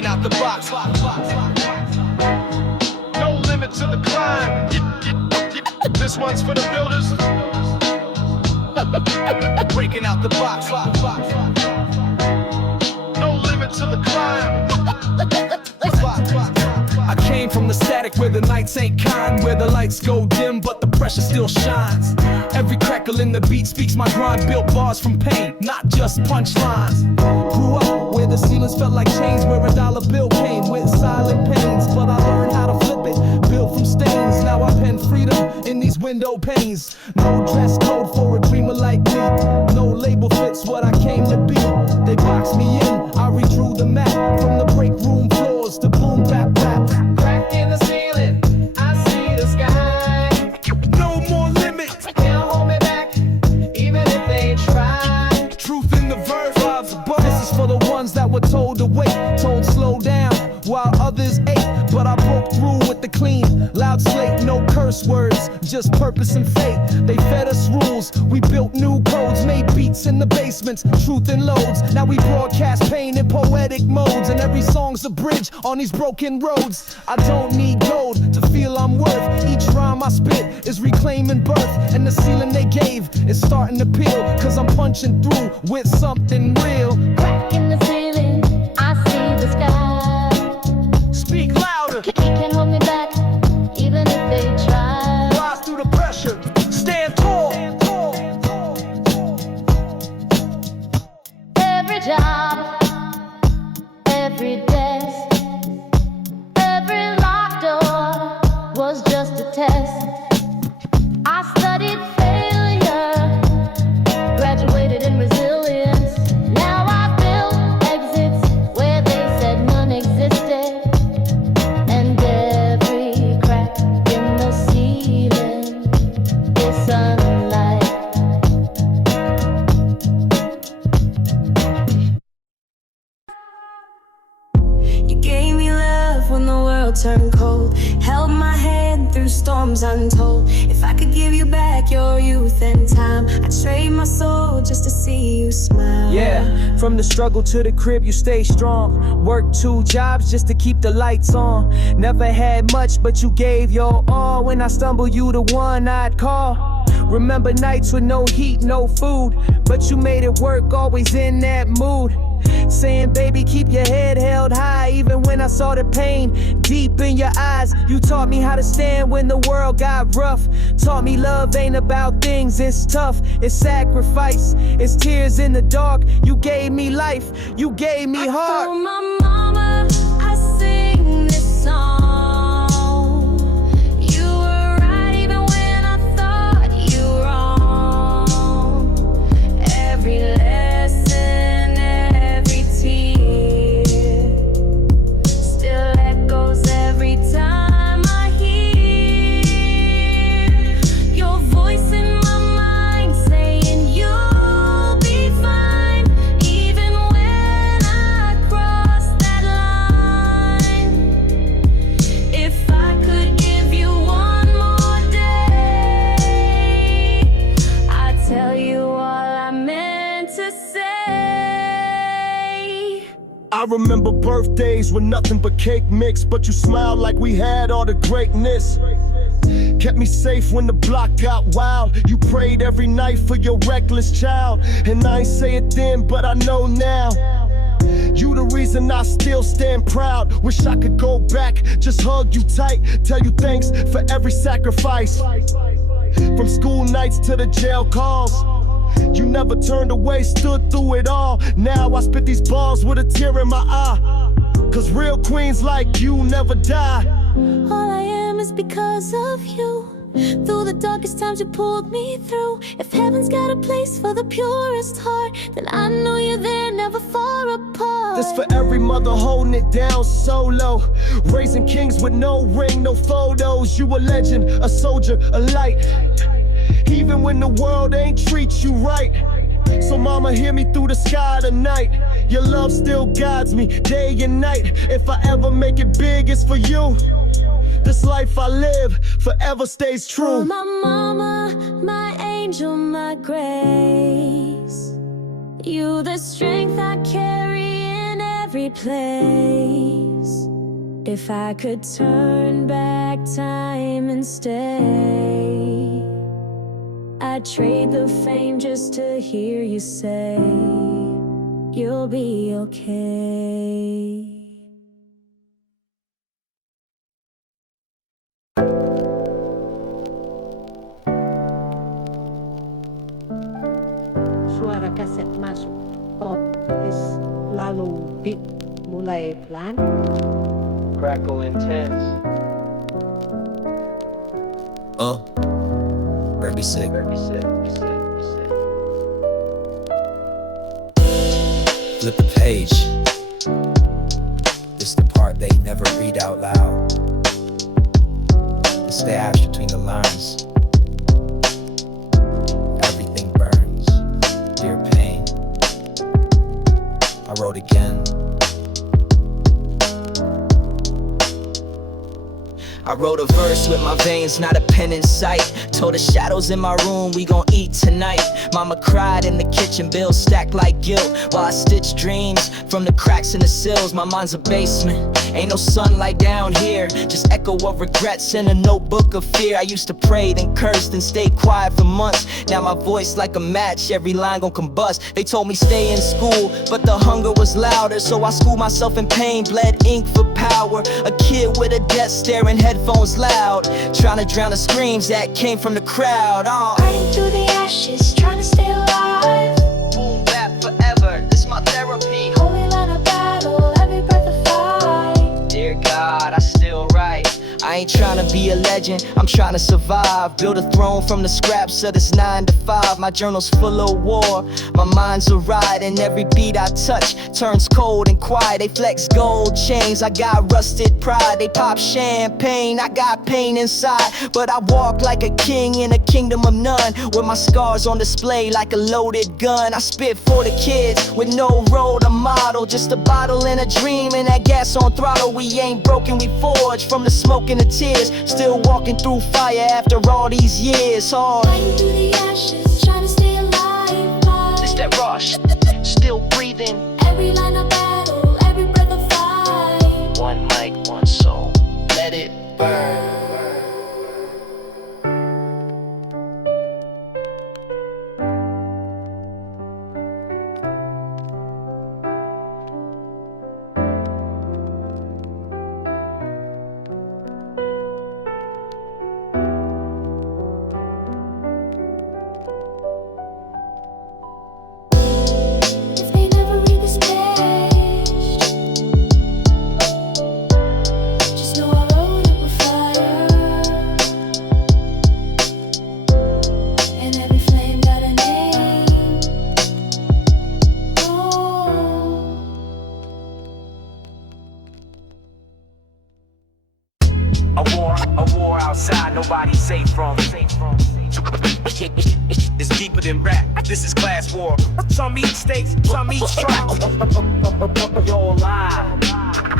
breaking out the box. No limit to the climb. This one's for the builders. Breaking out the box. No limit to the climb. I came from the static where the nights ain't kind, where the lights go dim but the pressure still shines. Every crackle in the beat speaks my grind, built bars from pain, not just punchlines. Grew up where the ceilings felt like chains, where a dollar bill came with silent pains. But I learned how to flip it, built from stains. Now I pen freedom in these window panes. No dress code for a dreamer like me. No label fits what I came to be. They boxed me in, I redrew the map. From the break room floors to boom bap rap. Crack in the ceiling, I see the sky. No more limits. Can't hold me back, even if they try. Truth in the verse, vibes above. This is for the ones that were told to wait, told slow down, while others ate. But I broke through with the clean, loud slate, no curse words, just purpose and fate. They fed us rules, we built new codes, made beats in the basements, truth in loads. Now we broadcast pain in poetic modes, and every song's a bridge on these broken roads. I don't need gold to feel I'm worth. Each rhyme I spit is reclaiming birth, and the ceiling they gave is starting to peel, cause I'm punching through with something real. Crack in the ceiling, I see the sky. Speak louder. Can't hold me back, even if they try. Rise through the pressure, stand tall. Every job, every desk, every locked door was just a test. I studied failure, graduated in resilience. Now I build exits where they said none existed. And every crack in the ceiling is sunlight. You gave me love when the world turned cold, held my hand through storms untold. If I could give you back your youth and time, I'd trade my soul just to see you smile. Yeah, from the struggle to the crib, you stay strong. Worked 2 jobs just to keep the lights on. Never had much, but you gave your all. When I stumble, you the one I'd call. Remember nights with no heat, no food, but you made it work, always in that mood. Saying, baby, keep your head held high. Even when I saw the pain deep in your eyes, you taught me how to stand when the world got rough. Taught me love ain't about things, it's tough, it's sacrifice, it's tears in the dark. You gave me life, you gave me heart. Oh, my mama, I sing this song. You were right even when I thought you wrong. Every lesson, every tear still echoes every time I hear your voice in my mind saying you'll be fine, even when I cross that line. If I could give you one more day, I'd tell you all I meant to say. I remember birthdays with nothing but cake mix, but you smiled like we had all the greatness. Kept me safe when the block got wild. You prayed every night for your reckless child, and I ain't say it then, but I know now. You the reason I still stand proud. Wish I could go back, just hug you tight, tell you thanks for every sacrifice. From school nights to the jail calls, you never turned away, stood through it all. Now I spit these bars with a tear in my eye, cause real queens like you never die. All I am is because of you. Through the darkest times you pulled me through. If heaven's got a place for the purest heart, then I know you're there, never far apart. This for every mother holding it down solo, raising kings with no ring, no photos. You a legend, a soldier, a light, even when the world ain't treat you right. So mama, hear me through the sky tonight. Your love still guides me day and night. If I ever make it big, it's for you. This life I live forever stays true. Oh, my mama, my angel, my grace. You the strength I carry in every every place. If I could turn back time and stay, I'd trade the fame just to hear you say you'll be okay. Suara kaset masuk otis lalu beat mulai pelan. Crackle intense. Very sick. Flip the page. This the part they never read out loud. It's the ash between the lines. Everything burns. Dear pain. I wrote again. I wrote a verse with my veins, not a pen in sight. Told the shadows in my room, we gon' eat tonight. Mama cried in the kitchen, bills stacked like guilt, while I stitch dreams from the cracks in the sills. My mind's a basement, ain't no sunlight down here, just echo of regrets in a notebook of fear. I used to pray, then cursed, and stayed quiet for months. Now my voice like a match, every line gon' combust. They told me stay in school, but the hunger was louder, so I schooled myself in pain, bled ink for power. A kid with a death stare and headphones loud, trying to drown the screams that came from the crowd. Burning through the ashes, trying to stay alive. Boom bap forever, this my therapy. Holy line of battle, every breath a fight. Dear God, I still write. I ain't tryna be a legend, I'm tryna survive. Build a throne from the scraps of this 9 to 5. My journal's full of war, my mind's a ride, and every beat I touch turns cold and quiet. They flex gold chains, I got rusted pride. They pop champagne, I got pain inside. But I walk like a king in a kingdom of none, with my scars on display like a loaded gun. I spit for the kids with no role to model, just a bottle and a dream and that gas on throttle. We ain't broken, we forged from the smoke and the tears, still walking through fire after all these years. Fighting through the ashes, trying to stay alive. It's that rush, still breathing. Every line of battle, every breath of fight. One mic, one soul, let it burn. If they never read this page, just know I wrote it with fire. And every flame got a name. Oh. A war outside, nobody's safe from. It's deeper than rap, this is class war. Some eat steaks, some eat straws. You're alive.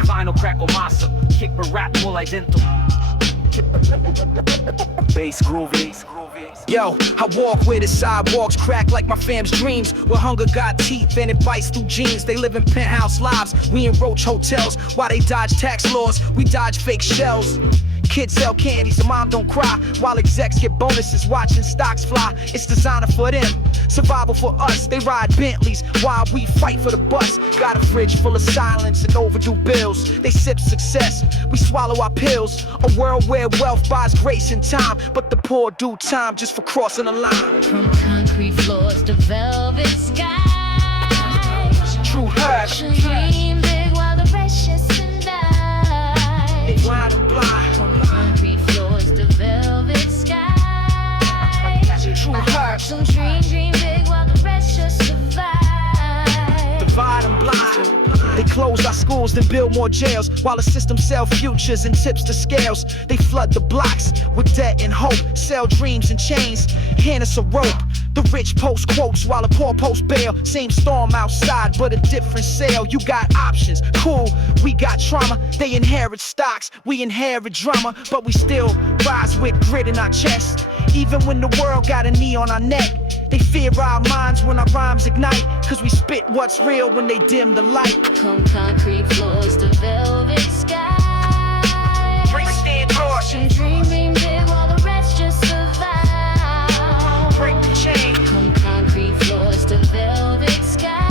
Final crackle monster, kick the rap all identical. Bass groovy. Yo, I walk where the sidewalks crack like my fam's dreams, where hunger got teeth and it bites through jeans. They live in penthouse lives, we in roach hotels. While they dodge tax laws, we dodge fake shells. Kids sell candy so mom don't cry, while execs get bonuses watching stocks fly. It's designer for them, survival for us. They ride Bentleys while we fight for the bus. Got a fridge full of silence and overdue bills. They sip success, we swallow our pills. A world where wealth buys grace and time, but the poor do time just for crossing the line. From concrete floors to velvet skies, True hurt, dream big while the rest just die. they blind and blind. From concrete floors to velvet skies, True hurt, some dream big while the rest just survive. divide and blind. They close our schools, then build more jails, while the system sell futures and tips the scales. They flood the blocks with debt and hope, sell dreams and chains, hand us a rope. The rich post quotes while the poor post bail. Same storm outside, but a different sail. You got options, cool, we got trauma. They inherit stocks, we inherit drama, but we still rise with grit in our chest. Even when the world got a knee on our neck, They fear our minds when our rhymes ignite, cause we spit what's real when they dim the light. From concrete floors to velvet sky. Break stand torch, And dreaming big while the rest just survive. break the chain. From concrete floors to velvet sky.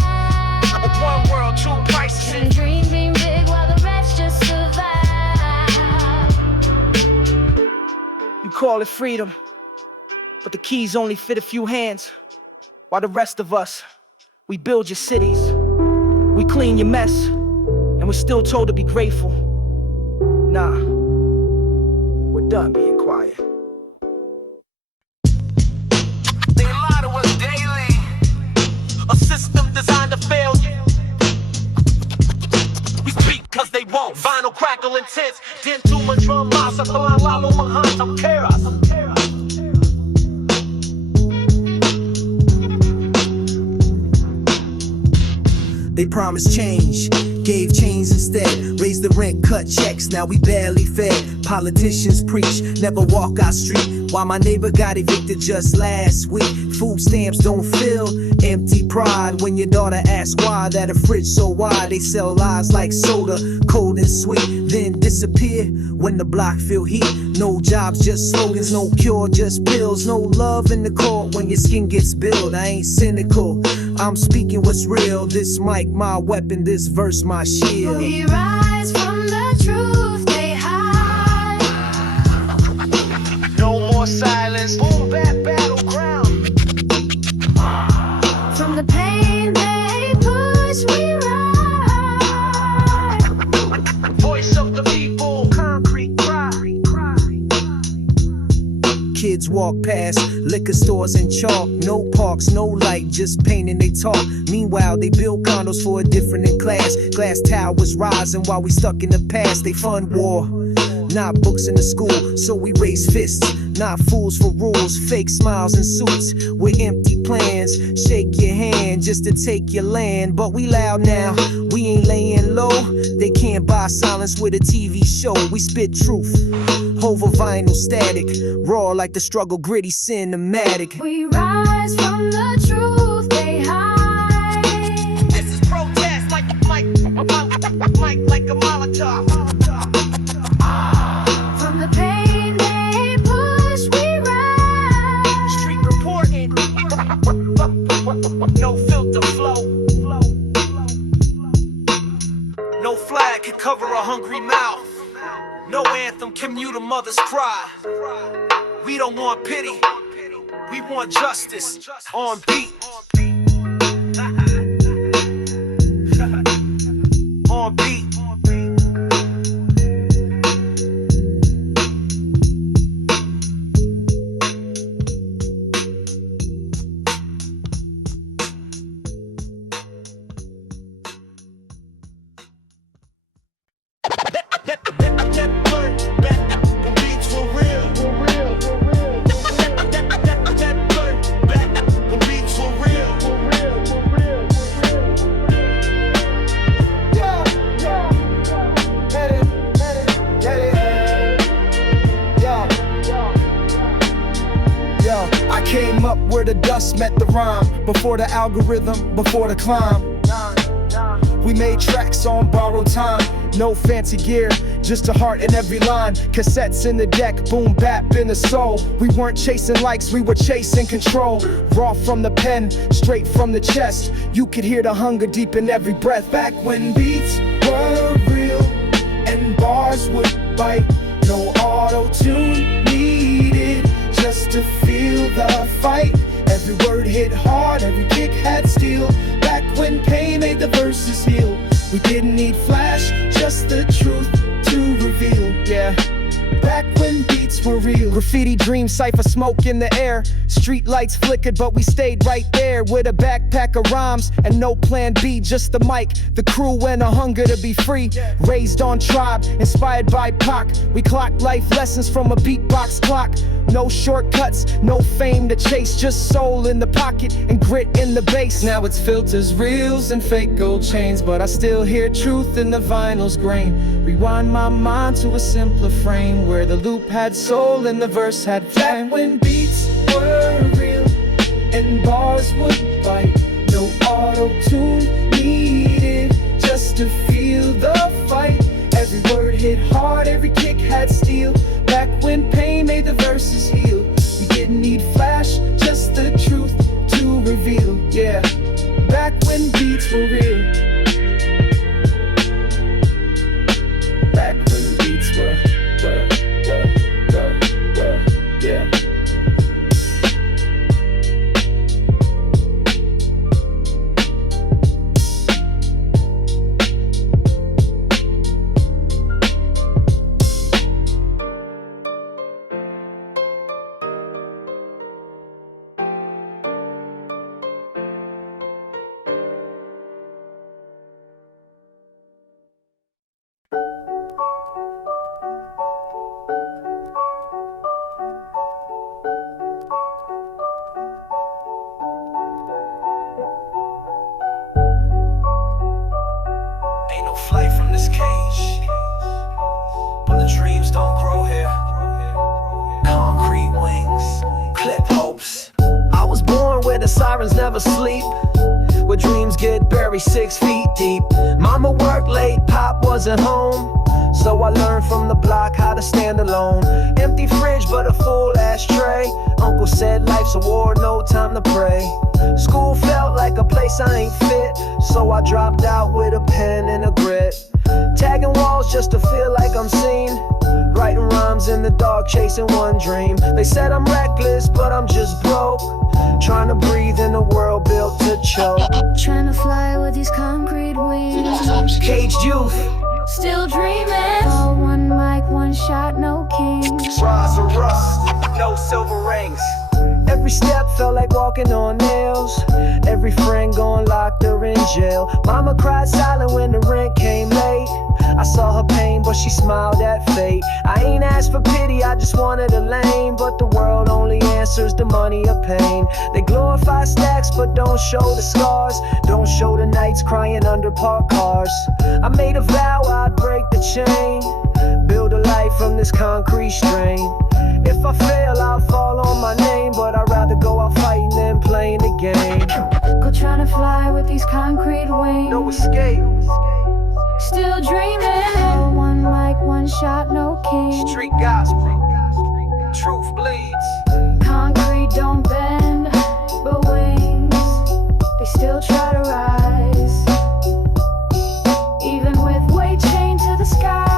One world, two prices. And dreaming big while the rest just survive. You call it freedom, but the keys only fit a few hands. While the rest of us, we build your cities, we clean your mess, and we're still told to be grateful. Nah, we're done being quiet. They lie to us daily. A system designed to fail you. We speak cause they won't. Vinyl crackle intense. Dentro and drum masa. Kalan lalo mahantam keras. They promised change, gave chains instead. Raised the rent, cut checks, now we barely fed. Politicians preach, never walk our street. While my neighbor got evicted just last week. Food stamps don't fill, empty pride. When your daughter asks why, that a fridge so wide. They sell lies like soda, cold and sweet. Then disappear when the block feel heat. No jobs, just slogans, no cure, just pills. No love in the court when your skin gets billed. I ain't cynical, I'm speaking what's real. This mic, my weapon, this verse, my shield. We rise from the truth they hide. No more silence, boom bap battleground. From the pain they push, we rise. Voice of the people, concrete cry. Kids walk past liquor stores and chalk. No parks, no light, just pain and they talk. Meanwhile, they build condos for a different in class. Glass towers rising while we stuck in the past. They fund war, not books in the school, so we raise fists. Not fools for rules, fake smiles and suits with empty plans. Shake your hand just to take your land. But we loud now, we ain't laying low. They can't buy silence with a TV show. We spit truth, over vinyl static. Raw like the struggle, gritty, cinematic. We rise from the truth they hide. This is protest like a Molotov. From the pain they push, we rise. Street reporting, no filter flow. No flag can cover a hungry mouth. No anthem can mute a mother's cry. We don't want pity, we want justice on beat. On beat. Where the dust met the rhyme, before the algorithm, before the climb. We made tracks on borrowed time, no fancy gear, just a heart in every line. Cassettes in the deck, boom bap in the soul. We weren't chasing likes, we were chasing control. Raw from the pen, straight from the chest. You could hear the hunger deep in every breath. Back when beats were real and bars would bite, no auto-tune needed, just to feel the fight. Every word hit hard, every kick had steel. Back when pain made the verses heal. We didn't need flash, just the truth to reveal. Yeah, back when beats were real. Graffiti dream, cypher smoke in the air. Street lights flickered, but we stayed right there with a backpack of rhymes and no plan B. Just the mic, the crew, and a hunger to be free. Raised on tribe, inspired by Pac. We clocked life lessons from a beatbox clock. No shortcuts, no fame to chase, just soul in the pocket and grit in the bass. Now it's filters, reels, and fake gold chains, but I still hear truth in the vinyl's grain. Rewind my mind to a simpler frame, where the loop had soul and the verse had flame. When beats were real and bars would bite. No auto-tune needed, just to feel the fight. Every word hit hard, every kick had steel. Back when pain made the verses heal. We didn't need flash, just the truth to reveal. Yeah, back when beats were real. Back when beats were, yeah. Ain't no flight from this cage, but the dreams don't grow here. Concrete wings, clip hopes. I was born where the sirens never sleep, where dreams get buried 6 feet deep. Mama worked late, Pop wasn't home, so I learned from the block how to stand alone. Empty fridge but a full ashtray. Uncle said life's a war, no time to pray. School felt like a place I ain't fit, so I dropped out with a pen and a grit. Tagging walls just to feel like I'm seen, writing rhymes in the dark, chasing one dream. They said I'm reckless, but I'm just broke, trying to breathe in a world built to choke. Trying to fly with these concrete wings. Caged youth, Still dreaming. All one mic, one shot, no kings. rise or rust, no silver rings. Every step felt like walking on nails. Every friend gone locked her in jail. Mama cried silent when the rent came late. I saw her pain, but she smiled at fate. I ain't asked for pity, I just wanted a lane. But the world only answers the money of pain. They glorify stacks, but don't show the scars. Don't show the nights crying under parked cars. I made a vow I'd break the chain, build a life from this concrete strain. If I fail, I'll fall on my name, but I'd rather go out fighting than playing the game. Go trying to fly with these concrete wings. No escape, Still dreaming. All one mic, one shot, no king. street gospel, truth bleeds. Concrete don't bend, but wings, they still try to rise. Even with weight chained to the skies.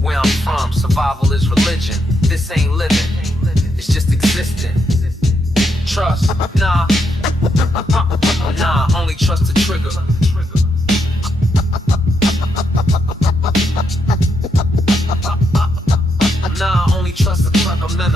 Where I'm from, survival is religion. This ain't living, it's just existing. Trust, nah, only trust the trigger. Nah, only trust the truck, I'm in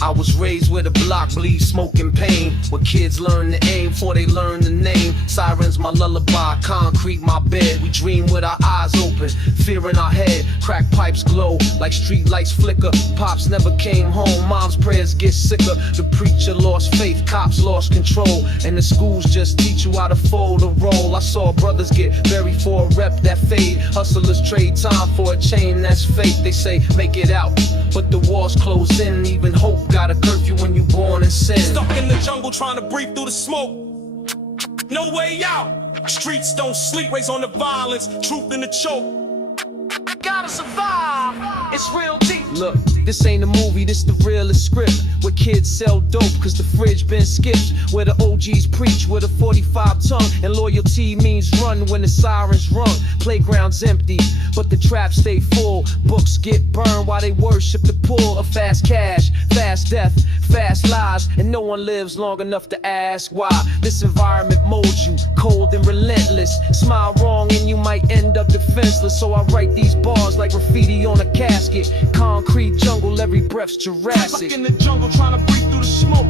I was raised with a block, bleed, smoke, and pain. Where kids learn to aim before they learn the name. Sirens my lullaby, concrete my bed. We dream with our eyes open, fear in our head. Crack pipes glow like street lights flicker. Pops never came home, mom's prayers get sicker. The preacher lost faith, cops lost control, and the schools just teach you how to fold a roll. I saw brothers get buried for a rep that fade. Hustlers trade time for a chain that's fake. They say make it out, but the walls close in. Even hope got a curfew when you born in sin. Stuck in the jungle trying to breathe through the smoke. No way out. Streets don't sleep, raise on the violence. Truth in the choke. Gotta survive, it's real deep. Look, this ain't a movie, this the realest script. Where kids sell dope cause the fridge been skipped. Where the OGs preach with a 45 tongue. And loyalty means run when the sirens run. Playground's empty, but the traps stay full. Books get burned while they worship the pull of fast cash. Fast death, fast lies, and no one lives long enough to ask why. This environment molds you, cold and relentless. Smile wrong and you might end up defenseless. So I write these bars like graffiti on a casket. Concrete jungle, every breath's Jurassic. Stuck in the jungle trying to breathe through the smoke.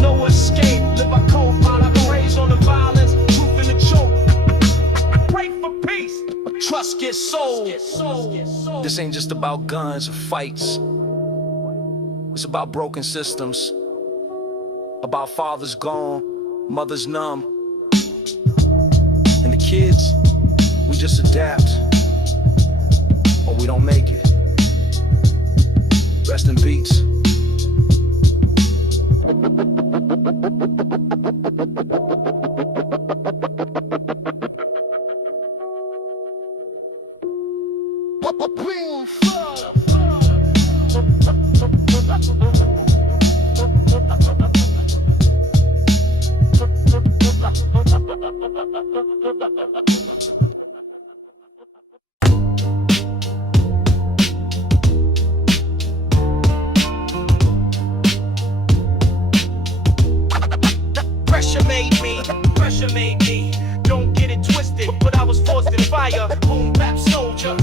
No escape, live by code. I've been raised on the violence, truth in the choke. Pray for peace, trust gets sold. This ain't just about guns or fights. It's about broken systems, about fathers gone, mothers numb, and the kids, we just adapt, or we don't make it. Rest in beats. Pressure made me. Don't get it twisted, but I was forced in fire. Boom bap soldier.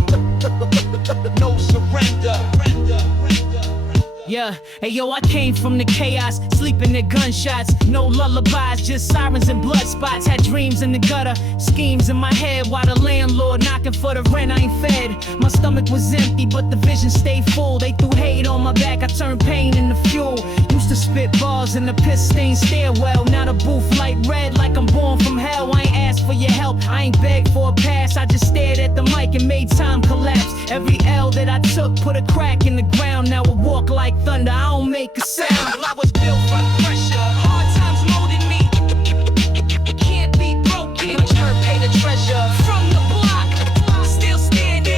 No surrender. Yeah, hey yo, I came from the chaos, sleeping in gunshots. No lullabies, just sirens and blood spots. Had dreams in the gutter, schemes in my head while the landlord knocking for the rent I ain't fed. My stomach was empty, but the vision stayed full. They threw hate on my back, I turned pain into fuel. Used to spit bars in the piss-stained stairwell. Now the booth light red like I'm born from hell. I ain't asked for your help, I ain't begged for a pass. I just stared at the mic and made time collapse. Every L that I took put a crack in the ground. Now I walk like thunder, I don't make a sound. Well, I was built from pressure. Hard times molded me. Can't be broken. Pay the treasure from the block. Still standing.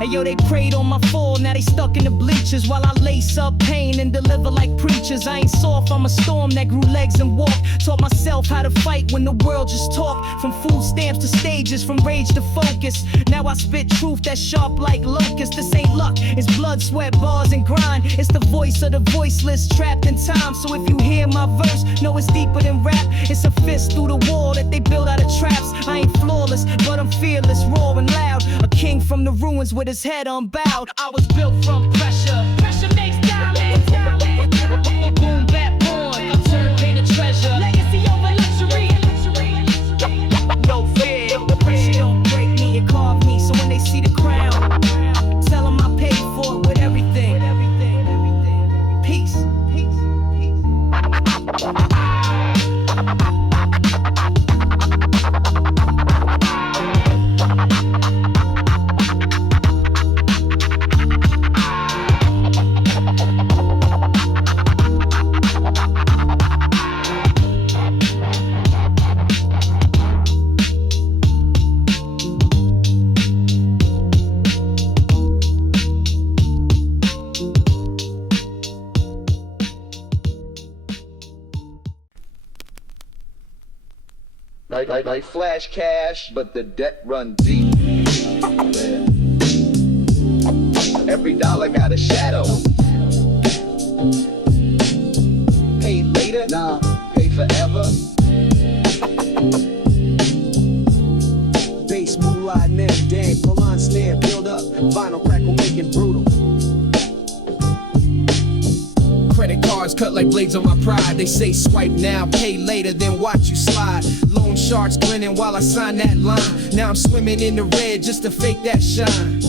Hey yo, they prayed on my fall, now they stuck in the bleachers while I lace up pain and deliver like preachers. I ain't soft, I'm a storm that grew legs and walked. Taught myself how to fight when the world just talked. From food stamps to stages, from rage to focus. Now I spit truth that's sharp like locusts. This ain't luck, it's blood, sweat, bars, and grind. It's the voice of the voiceless, trapped in time. So if you hear my verse, know it's deeper than rap. It's a fist through the wall that they build out of traps. I ain't flawless, but I'm fearless, raw and loud. A king from the ruins with his head unbowed. I was built from pressure. Pressure makes diamonds. Boom, bap, born, Turn pain to treasure. legacy over luxury. No fear. The pressure don't break me, it carved me. So when they see the crown, tell them I paid for it with everything. Peace. Like flash cash, but the debt run deep. Every dollar got a shadow. Pay later, nah, pay forever. Bass, moonlight, neck, dang, pull on snare, build up, vinyl crackle, make it brutal. Credit cards cut like blades on my pride. They say swipe now, pay later, then watch you slide. Loan sharks grinning while I sign that line. Now I'm swimming in the red just to fake that shine.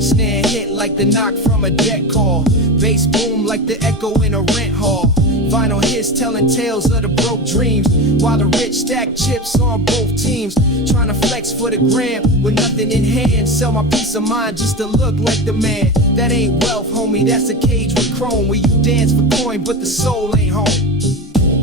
Snare hit like the knock from a deck call. Bass boom like the echo in a rent hall. Vinyl hits telling tales of the broke dreams, while the rich stack chips on both teams. Trying to flex for the gram with nothing in hand. Sell my peace of mind just to look like the man. That ain't wealth, homie, that's a cage with chrome, where you dance for coin but the soul ain't home.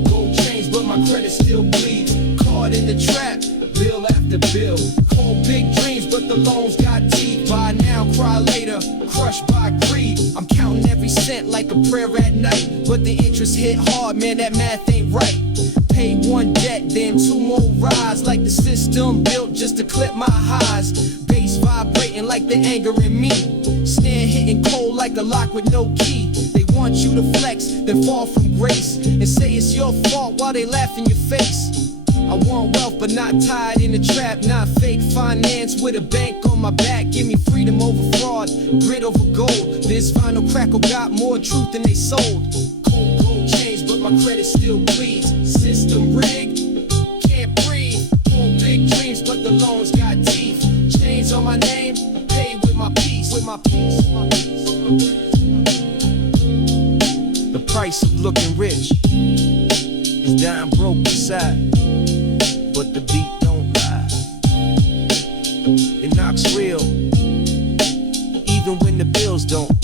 Gold chains but my credit still bleeds. Caught in the trap, bill after bill. Hold big dreams but the loans got teeth. Buy now, cry later, crushed by greed. I'm counting every cent like a prayer at night, but the interest hit hard, man, that math ain't right. Pay one debt, then two more rise, like the system built just to clip my highs. Bass vibrating like the anger in me. Snare hitting cold like a lock with no key. They want you to flex, then fall from grace, and say it's your fault while they laugh in your face. I want wealth but not tied in a trap, not fake finance with a bank on my back. Give me freedom over fraud, grit over gold. This vinyl crackle got more truth than they sold. Cold change but my credit still bleeds. System rigged, can't breathe. Hold big dreams but the loans got teeth. Chains on my name, paid with my peace. With my peace. The price of looking rich is dying broke inside, but the beat don't lie. It knocks real, even when the bills don't.